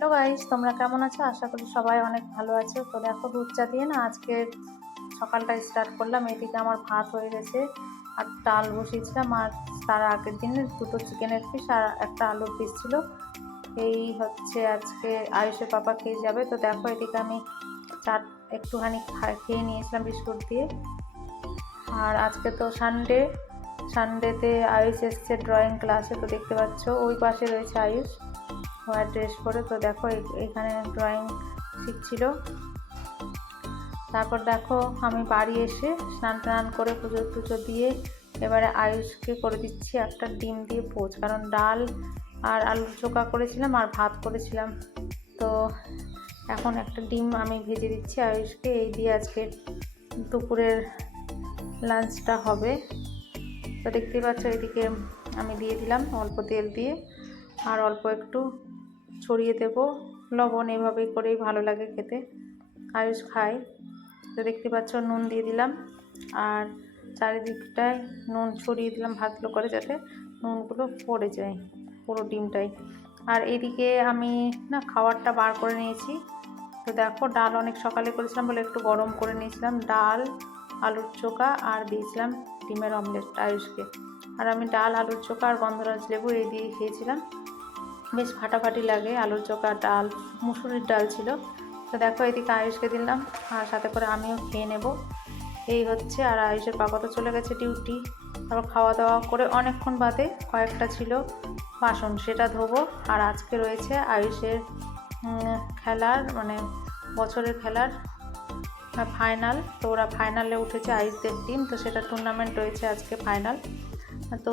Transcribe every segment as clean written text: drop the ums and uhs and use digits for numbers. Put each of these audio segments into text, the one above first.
Hello guys, তোমরা কেমন আছো? আশা করি সবাই অনেক ভালো আছো। তো দেখো, দুধ চা দিয়ে না আজকে সকালটা স্টার্ট করলাম। এদিকে আমার ভাত হয়ে গেছে আর ডাল বসিয়েছিলাম, আর তার আগের দিনের দুটো চিকেনের পিস আর একটা আলুর পিস ছিল। এই হচ্ছে আজকে আয়ুষের পাপা খেয়ে যাবে। তো দেখো, এদিকে আমি চাট একটুখানি খেয়ে নিয়েছিলাম বিস্কুট দিয়ে। আর আজকে তো সানডেতে আয়ুষ এসছে ড্রয়িং ক্লাসে। তো দেখতে পাচ্ছ ওই পাশে রয়েছে আয়ুষ হোয়াইট ড্রেস পরে। তো দেখো এখানে ড্রয়িং শিখছিল। তারপর দেখো আমি বাড়ি এসে স্নান টান করে পুজো টুজো দিয়ে এবারে আয়ুষকে করে দিচ্ছি একটা ডিম দিয়ে পোচ, কারণ ডাল আর আলুর চোখা করেছিলাম আর ভাত করেছিলাম। তো এখন একটা ডিম আমি ভেজে দিচ্ছি আয়ুষকে। এই দিয়ে আজকে দুপুরের লাঞ্চটা হবে। তো দেখতেই পাচ্ছ এদিকে আমি দিয়ে দিলাম অল্প তেল দিয়ে, আর অল্প একটু ছড়িয়ে দেব লবণ। এভাবেই করেই ভালো লাগে খেতে, আয়ুষ খায়। তো দেখতে পাচ্ছ নুন দিয়ে দিলাম, আর চারিদিকটায় নুন ছড়িয়ে দিলাম ভালো করে, যাতে নুনগুলো পড়ে যায় পুরো ডিমটাই। আর এদিকে আমি না খাবারটা বার করে নিয়েছি। তো দেখো, ডাল অনেক সকালে করেছিলাম বলে একটু গরম করে নিয়েছিলাম, ডাল আলুর চোখা আর দিয়েছিলাম ডিমের অমলেট আয়ুষকে। আর আমি ডাল আলুর চোখা আর গন্ধরাজ লেবু এই দিয়ে খেয়েছিলাম। বেশ ফাটাফাটি লাগে আলুর চোখা। ডাল মুসুরির ডাল ছিল। তো দেখো এদিকে আয়ুষকে দিলাম, আর সাথে করে আমিও খেয়ে নেব। এই হচ্ছে। আর আয়ুষের পাপা তো চলে গেছে ডিউটি। তারপর খাওয়া দাওয়া করে অনেকক্ষণ বাদে কয়েকটা ছিল বাসন, সেটা ধোবো। আর আজকে রয়েছে আয়ুষের খেলার মানে বছরের খেলার ফাইনাল। তো ওরা ফাইনালে উঠেছে আয়ুষদের টিম। তো সেটা টুর্নামেন্ট রয়েছে আজকে ফাইনাল। তো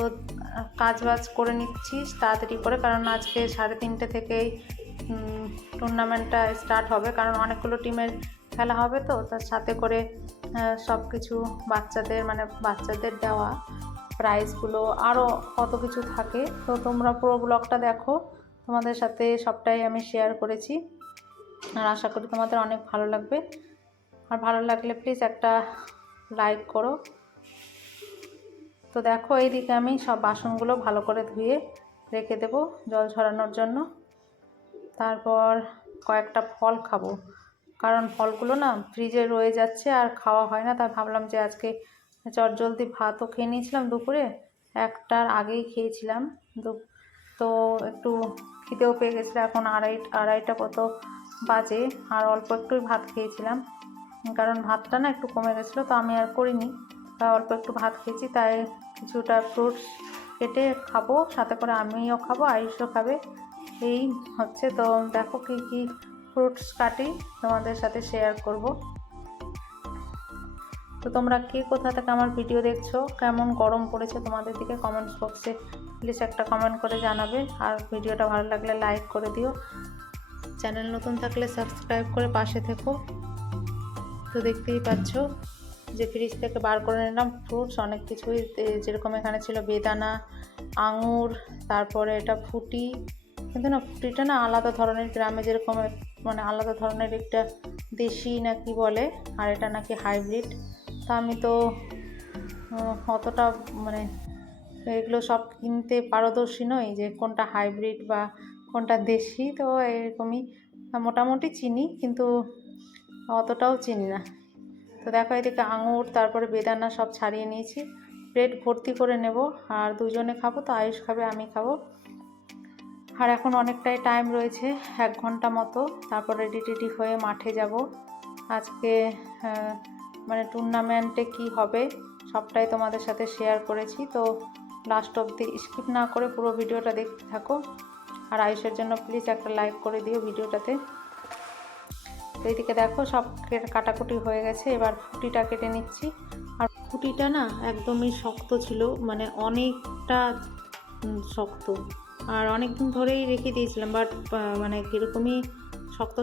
কাজ বাজ করে নিচ্ছি তাড়াতাড়ি করে, কারণ আজকে 3:30 থেকেই টুর্নামেন্টটা স্টার্ট হবে। কারণ অনেকগুলো টিমের খেলা হবে, তো তার সাথে করে সব কিছু বাচ্চাদের দেওয়া প্রাইজগুলো আরও কত কিছু থাকে। তো তোমরা পুরো ব্লগটা দেখো, তোমাদের সাথে সবটাই আমি শেয়ার করেছি। আর আশা করি তোমাদের অনেক ভালো লাগবে। আর ভালো লাগলে প্লিজ একটা লাইক করো। তো দেখো এইদিকে আমি সব বাসনগুলো ভালো করে ধুয়ে রেখে দেব জল ঝরানোর জন্য। তারপর কয়েকটা ফল খাবো, কারণ ফলগুলো না ফ্রিজে রয়ে যাচ্ছে আর খাওয়া হয় না। তাই ভাবলাম যে আজকে চটজলদি ভাতও খেয়ে নিয়েছিলাম দুপুরে, 1টার আগেই খেয়েছিলাম। তো একটু খিদেও পেয়ে গেছিলো। এখন আড়াইটা কত বাজে, আর অল্প একটুই ভাত খেয়েছিলাম, কারণ ভাতটা না একটু কমে গেছিলো। তো আমি আর করিনি, তাই অল্প একটু ভাত খেয়েছি। তাই কিছুটা ফ্রুটস কেটে খাবো, সাথে করে আমিও খাবো, আয়ুষও খাবে। এই হচ্ছে। তো দেখো কী কী ফ্রুটস কাটি তোমাদের সাথে শেয়ার করব। তো তোমরা কে কোথা থেকে আমার ভিডিও দেখছো, কেমন গরম পড়েছে তোমাদের দিকে, কমেন্টস বক্সে প্লিজ একটা কমেন্ট করে জানাবে। আর ভিডিওটা ভালো লাগলে লাইক করে দিও, চ্যানেল নতুন থাকলে সাবস্ক্রাইব করে পাশে থেকো। তো দেখতেই পাচ্ছ যে ফ্রিজ থেকে বার করে নিলাম ফ্রুটস অনেক কিছুই, যেরকম এখানে ছিল বেদানা, আঙুর, তারপরে এটা ফুটি। কিন্তু না ফুটিটা না আলাদা ধরনের, গ্রামে যেরকম আলাদা ধরনের একটা দেশি না কি বলে, আর এটা নাকি হাইব্রিড। তা আমি তো অতটা এগুলো সব কিনতে পারদর্শী নই যে কোনটা হাইব্রিড বা কোনটা দেশি। তো এরকমই মোটামুটি চিনি, কিন্তু অতটাও চিনি না। তো দেখো এদিকে আঙুর তারপরে বেদানা সব ছাড়িয়ে নিয়েছি, প্লেট ভর্তি করে নেব। আর দুজনে খাবো, তো আয়ুষ খাবে আমি খাবো। আর এখন অনেকটাই টাইম রয়েছে, 1 ঘন্টা মতো। তারপর রেডি হয়ে মাঠে যাব আজকে। টুর্নামেন্টে কি হবে সবটাই তোমাদের সাথে শেয়ার করেছি। তো লাস্ট অবধি স্কিপ না করে পুরো ভিডিওটা দেখতে থাকো। আর আয়ুষের জন্য প্লিজ একটা লাইক করে দিও ভিডিওটাতে। তো এইদিকে দেখো সব কাটাকুটি হয়ে গেছে, এবার ফুটিটা কেটে নিচ্ছি। আর ফুটিটা না একদমই শক্ত ছিল, অনেকটা শক্ত, আর অনেক দিন ধরেই রেখে দিয়েছিলাম, বাট কীরকমই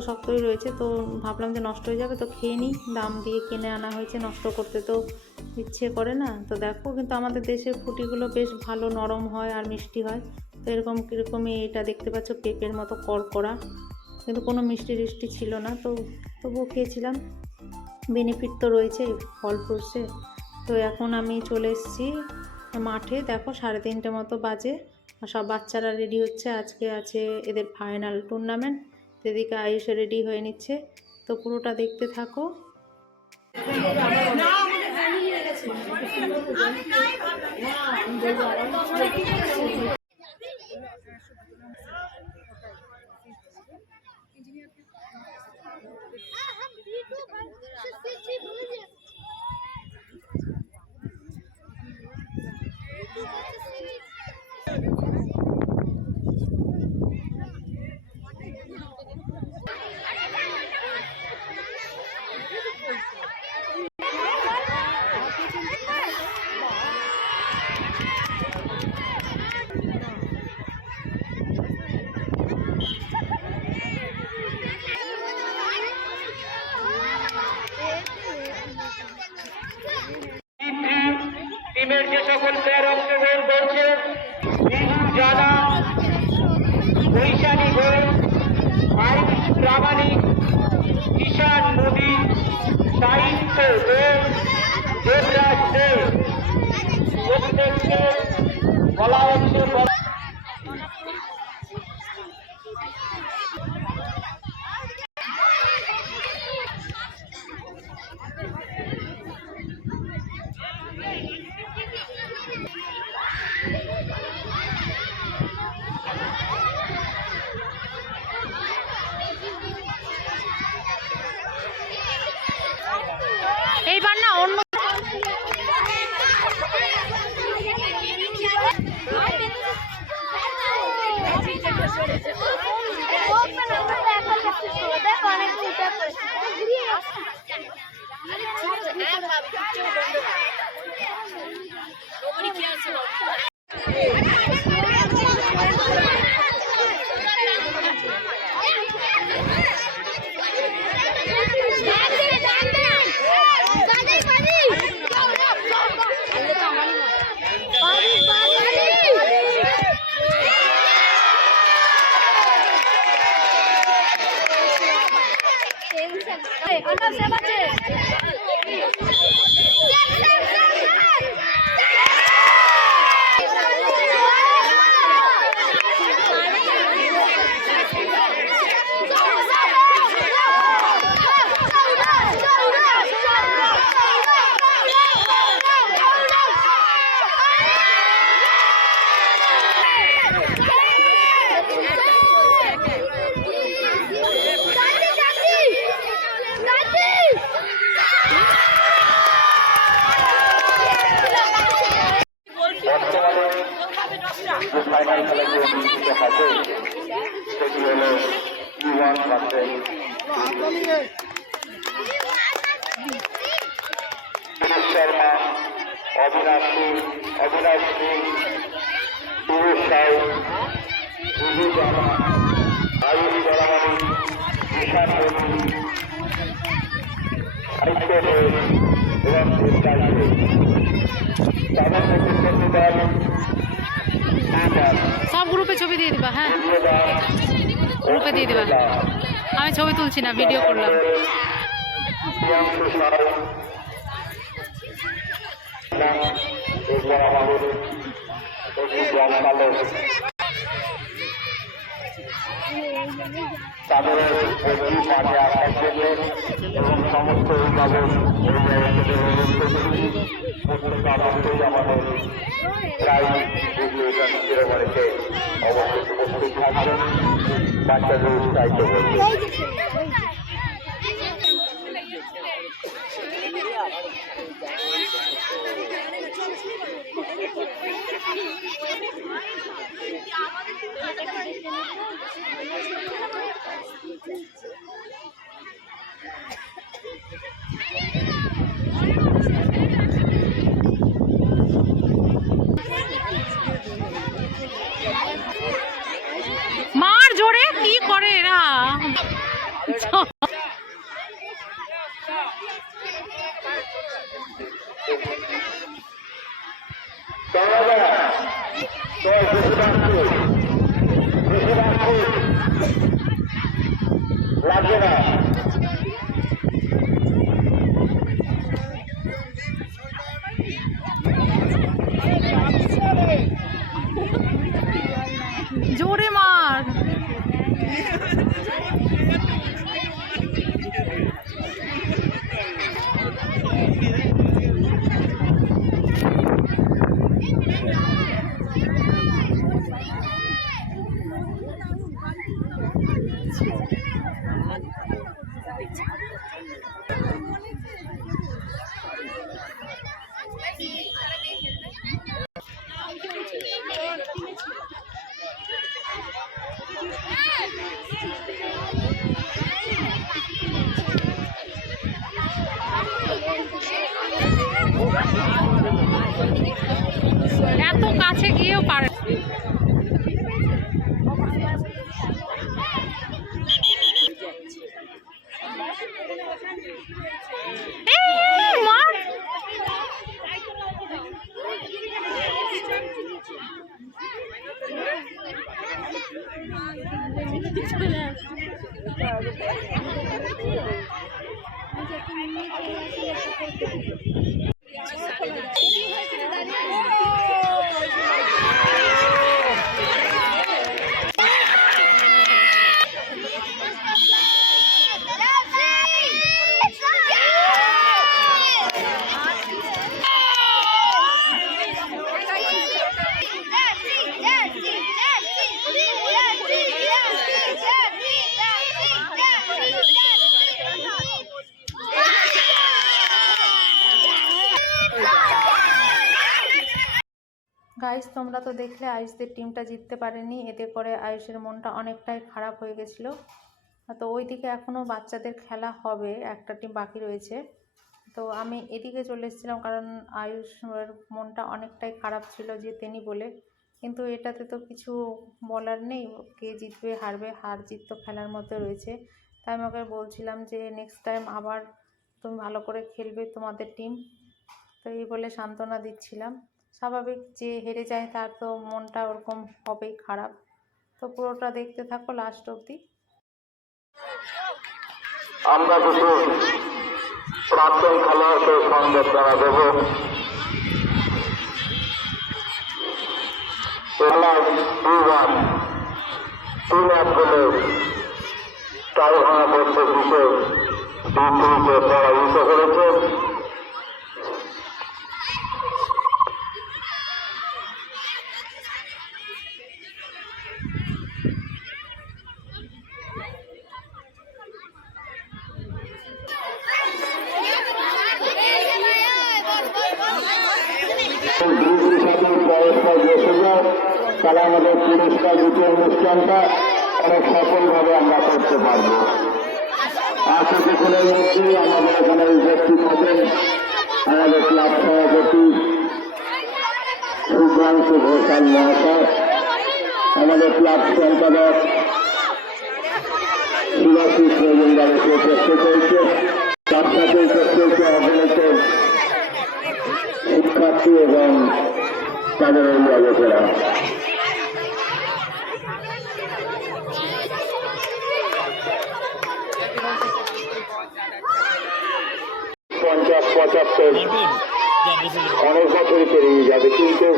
শক্তই রয়েছে। তো ভাবলাম যে নষ্ট হয়ে যাবে, তো খেয়ে নিই, দাম দিয়ে কিনে আনা হয়েছে, নষ্ট করতে তো ইচ্ছে করে না। তো দেখো কিন্তু আমাদের দেশের ফুটিগুলো বেশ ভালো নরম হয় আর মিষ্টি হয়। তো কীরকমই এটা দেখতে পাচ্ছ পেঁপের মতো কড়কড়া, কিন্তু কোনো মিষ্টি টিষ্টি ছিল না। তো তবুও খেয়েছিলাম, বেনিফিট তো রয়েছে ফল ফ্রুটসে। তো এখন আমি চলে এসেছি মাঠে। দেখো 3:30 মতো বাজে, আর সব বাচ্চারা রেডি হচ্ছে, আজকে আছে এদের ফাইনাল টুর্নামেন্ট। এদিকে আয়ুষ রেডি হয়ে নিচ্ছে, তো পুরোটা দেখতে থাকো। টিমের যে সকল প্লেয়ার অংশগ্রহণ করছে, জানা, বৈশালী ঘোষ, আয়ুষ প্রামাণিক, ঈশান মোদী, সাহিত্য দেব, দেবরাজ দেব, প্রত্যেককে বলা হচ্ছে এইবার না অন্য ফাইনাল খেলা যে অনুষ্ঠিত হবে সেটি হল U1 ভার্সেস শর্মা, অবিনাশ সিং, সুরেশ সাউ, বুবু জানা, আয়ুষ বরামানি, ঈশান মোদী, সাহিত্য ঘোষ এবং দেবরাজ দেব। তাদের নেতৃত্বে দল সব গ্রুপে ছবি দিয়ে দিবা। হ্যাঁ, গ্রুপে দিয়ে দিবা। আমি ছবি তুলছি না, ভিডিও করলাম। তাদের মাঠে আসার জন্য এবং সমস্ত অভিভাবক অবশ্যই আমাদের প্রায় নিজের বাড়িতে অবশ্যই উপস্থিত থাকবেন, বাচ্চাদের উৎসাহিত করবে। মার জোরে কি করে এরা। লাগবে না জোরে মার। এত কাছে গিয়েও পারে গাইস, তোমরা তো দেখলে আয়ুষদের টিমটা জিততে পারেনি, এতে করে আয়ুষের মনটা অনেকটাই খারাপ হয়ে গেছিলো। তো ওইদিকে এখনও বাচ্চাদের খেলা হবে, একটা টিম বাকি রয়েছে। তো আমি এদিকে চলে এসেছিলাম কারণ আয়ুষের মনটা অনেকটাই খারাপ ছিল জেতেনি বলে। কিন্তু এটাতে তো কিছু বলার নেই, কে জিতবে হারবে, হার জিত তো খেলার মধ্যে রয়েছে। তাই আমি ওকে বলছিলাম যে নেক্সট টাইম আবার তুমি ভালো করে খেলবে তোমাদের টিম। তো এই বলে সান্ত্বনা দিচ্ছিলাম। স্বাভাবিক, যে হেরে যায় তার তো মনটা ওরকম হবেই খারাপ। তো পুরোটা দেখতে থাকো লাস্ট অবধি। আমরা কিছু প্রাক্তন খেলোয়াড়কে সংবর্ধনা দেব। খেলায় দুবার 3-1 হলে টাই ভাঙা পদ্ধতিতে 2-3-তে পরাজিত করেছে। তাহলে আমাদের পুরস্কার দিতে অনুষ্ঠানটা অনেক সফলভাবে আমরা করতে পারবো। আর কিছুক্ষণের মধ্যেই আমাদের এখানে উপস্থিত হবেন আমাদের ক্লাব সভাপতি শুভ্রাংশু ঘোষাল মহাশয়, আমাদের ক্লাব সম্পাদক শিবাশিস মজুমদার উপস্থিত হয়েছে, তার সাথে উপস্থিত অগণিত শিক্ষার্থী এবং তাদের অভিভাবকেরা। অনেক বছরই পেরিয়ে যাবে, কিন্তু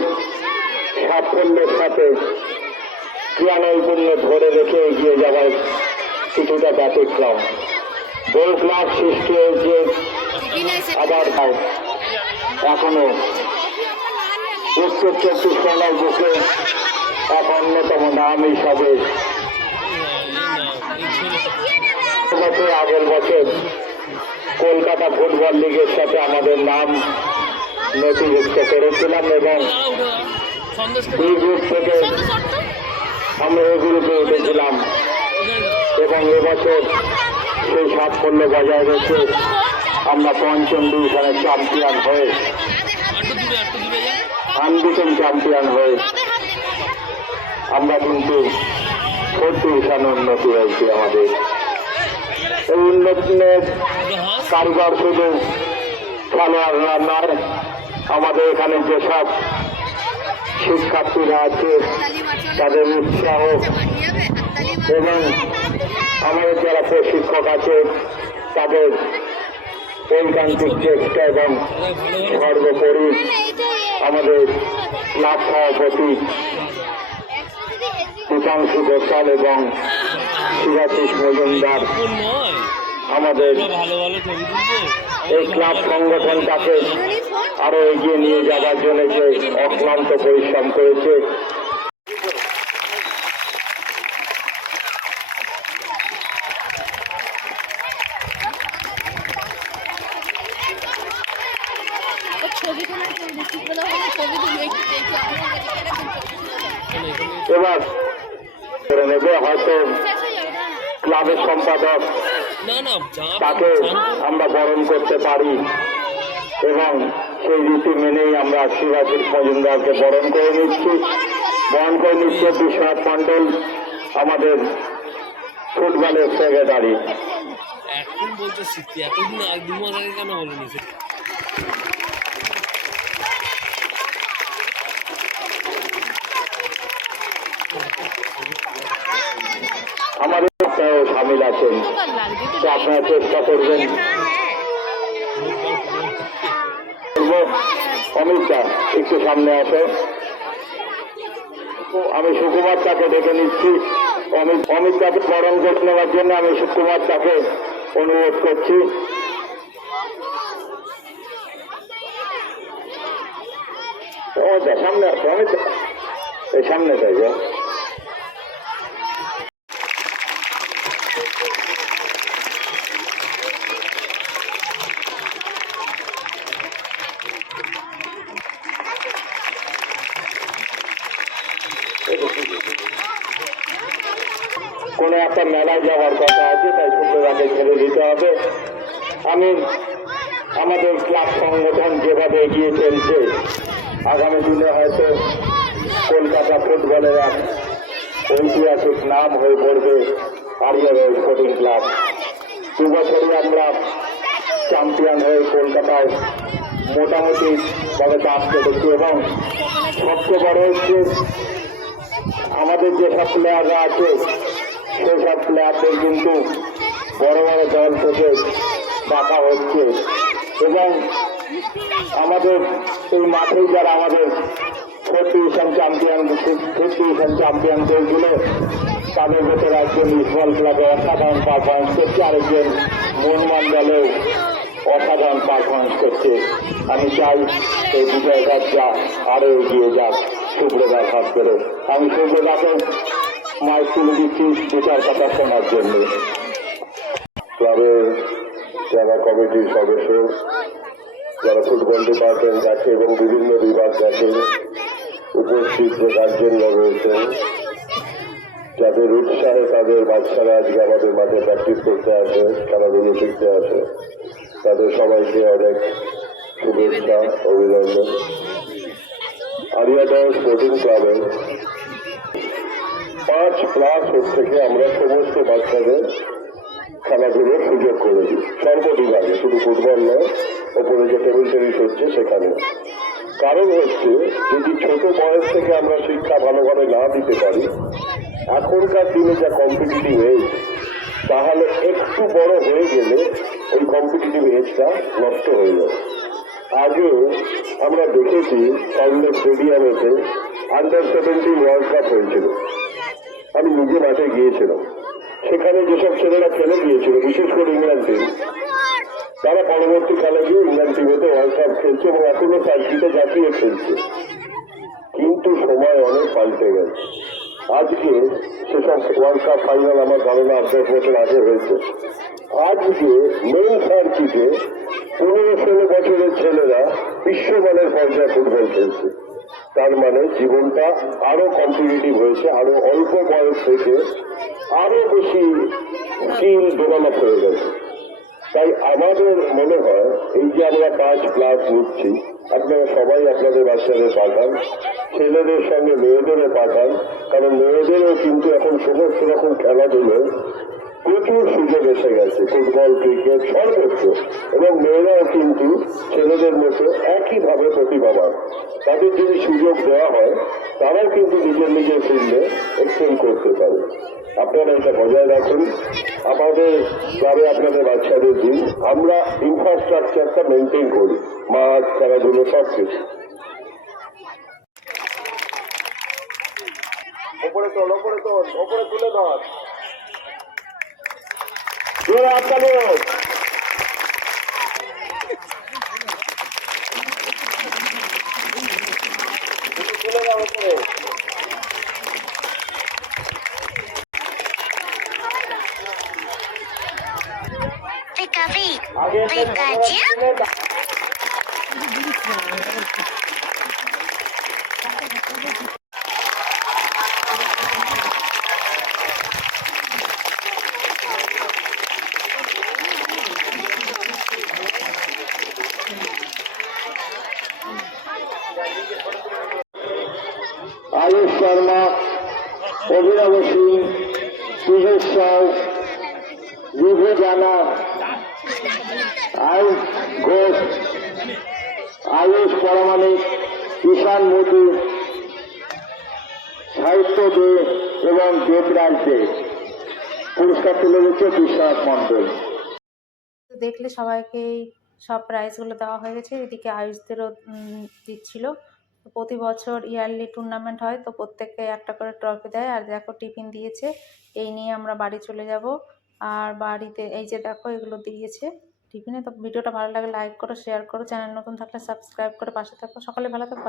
সাফল্যের সাথে ক্রিয়ানৈপুণ্য ধরে রেখে এগিয়ে যাওয়ার কিছুটা ব্যতিক্রম। গোল ক্লাব সৃষ্টি হয়েছে আবার এখনো উত্তর 24 পরগনার বুকে এক অন্যতম নাম হিসাবে আগের বছর কলকাতা ফুটবল লিগের সাথে আমাদের নাম নথিভুক্ত করেছিলাম এবং এই গ্রুপ থেকে আমরা এই গ্রুপে উঠেছিলাম এবং এবছর সেই সাফল্য বজায় রেখে আমরা পঞ্চম ডিভিশনের চ্যাম্পিয়ন হয়ে আনবিটেন চ্যাম্পিয়ন হয়ে আমরা কিন্তু 4th ডিভিশন উন্নতি হয়েছে। আমাদের এই উন্নতির কারিগর শুধু খেলোয়াড়রা নয়, আমাদের এখানে যেসব শিক্ষার্থীরা আছে তাদের উৎসাহ এবং আমাদের যারা প্রশিক্ষক আছে তাদের ঐকান্তিক চেষ্টা এবং সর্বোপরি আমাদের ক্লাব সভাপতি শুভাংশু ঘোষাল এবং শিবাশিস মজুমদার আমাদের এই ক্লাব সংগঠনটাকে আরো এগিয়ে নিয়ে যাওয়ার জন্য যে অক্লান্ত পরিশ্রম করেছে। আশীর্বাদ করে নেবে। হয়তো ক্লাবের সম্পাদক তাকে আমরা বরণ করতে পারি এবং সেই রীতি মেনেই আমরা শিবাজিৎ মজুমদারকে বরণ করে নিচ্ছি। বিশ্বনাথ মন্ডল আমাদের ফুটবলের সেক্রেটারি। এখন বলতে শিখছি, এতদিন আগে 2 মাস আগে কেন বলেনি? আমাদের সামিল আছেন, তো আপনারা চেষ্টা করবেন। অমিতদা একটু সামনে আসো। আমি সুকুমার তাকে ডেকে নিচ্ছি। অমিতদাকে বরণ করে নেওয়ার জন্য আমি সুকুমার তাকে অনুরোধ করছি। সামনে আসো অমিত, এই সামনে চাইবে। কোন একটা মেলায় যাওয়ার কথা আছে, তাই শুক্রবারকে ছেড়ে দিতে হবে। আমি আমাদের ক্লাব সংগঠন যেভাবে এগিয়ে চলছে, আগামী দিনে হয়তো কলকাতা ফুটবলের এক ঐতিহাসিক নাম হয়ে পড়বে আরিয়ার স্পোর্টিং ক্লাব। 2 বছরই আমরা চ্যাম্পিয়ন হয়ে কলকাতায় মোটামুটি ভাবে দাম কেটেছি এবং সবচেয়ে বড় হচ্ছে আমাদের যেসব প্লেয়াররা আছে সেসব প্লেয়ারদের কিন্তু বড় বড় দল থেকে ডাকা হচ্ছে এবং আমাদের এই মাঠেই যারা আমাদের ফোর্থ ডিভিশন চ্যাম্পিয়ন দলগুলো, তাদের ভেতরে একজন ইসবল ক্লাবে অসাধারণ পারফরমেন্স করছে, আরেকজন মোহনবাগান দলেও অসাধারণ পারফরমেন্স করছে। আমি চাই এই বিজয়ঘাটটা আরো এগিয়ে যাক সুব্রতার হাত করে। আমি সুব্রতাকে মাইক তুলে দিচ্ছি 2-4 কথা শোনার জন্য। ক্লাবের যারা কমিটির সদস্য, যারা ফুটবল ডিপার্টমেন্ট আছে এবং বিভিন্ন বিভাগ আছে, উপস্থিত যে গার্জেনরা রয়েছেন, যাদের উৎসাহে তাদের বাচ্চারা আজকে আমাদের মাঠে প্র্যাকটিস করতে আসে, খেলাধুলো শিখতে আসে, তাদের সবাইকে অনেক শুভেচ্ছা, অভিনন্দন। আরিয়াডার স্পোর্টিং ক্লাবের 5+ থেকে আমরা সমস্ত বাচ্চাদের খেলাধুলোর সুযোগ করে দিই, সর্ববিভাগে, শুধু ফুটবল নয়, ওপরে যে টেবিল টেনিস হচ্ছে সেখানে। কারণ হচ্ছে যদি ছোট বয়স থেকে আমরা শিক্ষা ভালোভাবে না দিতে পারি, এখনকার দিনে যা কম্পিটিটিভ এজ, তাহলে একটু বড় হয়ে গেলে ওই কম্পিটিটিভ এজটা নষ্ট হয়ে যাবে। আগে আমরা দেখেছি সল্টলেক স্টেডিয়ামেতে আন্ডার-17 ওয়ার্ল্ড কাপ হয়েছিল, আমি নিজে মাঠে গিয়েছিলাম। সেখানে যেসব ছেলেরা খেলে গিয়েছিল, বিশেষ করে ইংল্যান্ড টিম, তারা পরবর্তীকালে গিয়ে ইংল্যান্ড টিমেতে ওয়ার্ল্ড কাপ খেলছে এবং এখনো সার্কিটে জাতীয় খেলছে। কিন্তু সময় অনেক পাল্টে গেছে। আজকে সেসব ওয়ার্ল্ড কাপ ফাইনাল আমার ধারণা 8-10 বছর আগে হয়েছে। আজকে মেইন সার্কিটে 15-16 বছরের ছেলেরা বিশ্বমানের পর্যায়ে ফুটবল খেলছে। তার মানে জীবনটা আরো কম্পিটিটিভ হয়েছে, আরো অল্প বয়স থেকে আরো বেশি স্কিল ডেভেলপ হয়ে গেছে। তাই আমাদের মনে হয় এই যে আমরা 5 ক্লাস নিচ্ছি, আপনারা সবাই আপনাদের বাচ্চাদের পাঠান, ছেলেদের সঙ্গে মেয়েদেরও পাঠান, কারণ মেয়েদেরও কিন্তু এখন সমস্ত রকম খেলাধুলো প্রচুর সুযোগ এসে গেছে, ফুটবল, ক্রিকেট সর্বোচ্চ, এবং মেয়েরাও কিন্তু ছেলেদের মতো একইভাবে প্রতিভাবান। তাদের যদি সুযোগ দেওয়া হয়, তারাও কিন্তু নিজের ফিল্ডে এক্সেল করতে পারে। আপনারা এটা বজায় রাখুন, আমাদের গ্রামে আপনাদের বাচ্চাদের দিন, আমরা ইনফ্রাস্ট্রাকচারটা মেনটেন করি, মাঠ, খেলাধুলো সব কিছু। ওপরে তুলে ধর আপনাদের তুলে দাও ওপরে। রিভু জানা, আয়ুষ ঘোষ, আয়ুষ পরমাণিক, ঈশান মোদী, সাহিত্য দে এবং দেবরাজ দে। পুরস্কার তুলে দিচ্ছে বিশ্বনাথ মণ্ডল। তো দেখলে সবাইকে সব প্রাইজগুলো দেওয়া হয়ে গেছে, এদিকে আয়ুষদেরও দিচ্ছিল। তো প্রতি বছর ইয়ারলি টুর্নামেন্ট হয়, তো প্রত্যেককে একটা করে ট্রফি দেয়। আর দেখো টিফিন দিয়েছে, এই নিয়ে আমরা বাড়ি চলে যাব। আর বাড়িতে এই যে দেখো এগুলো দিয়েছে টিফিনে। তো ভিডিওটা ভালো লাগে লাইক করো, শেয়ার করো, চ্যানেল নতুন থাকলে সাবস্ক্রাইব করে পাশে থাকো। সকলে ভালো থাকো।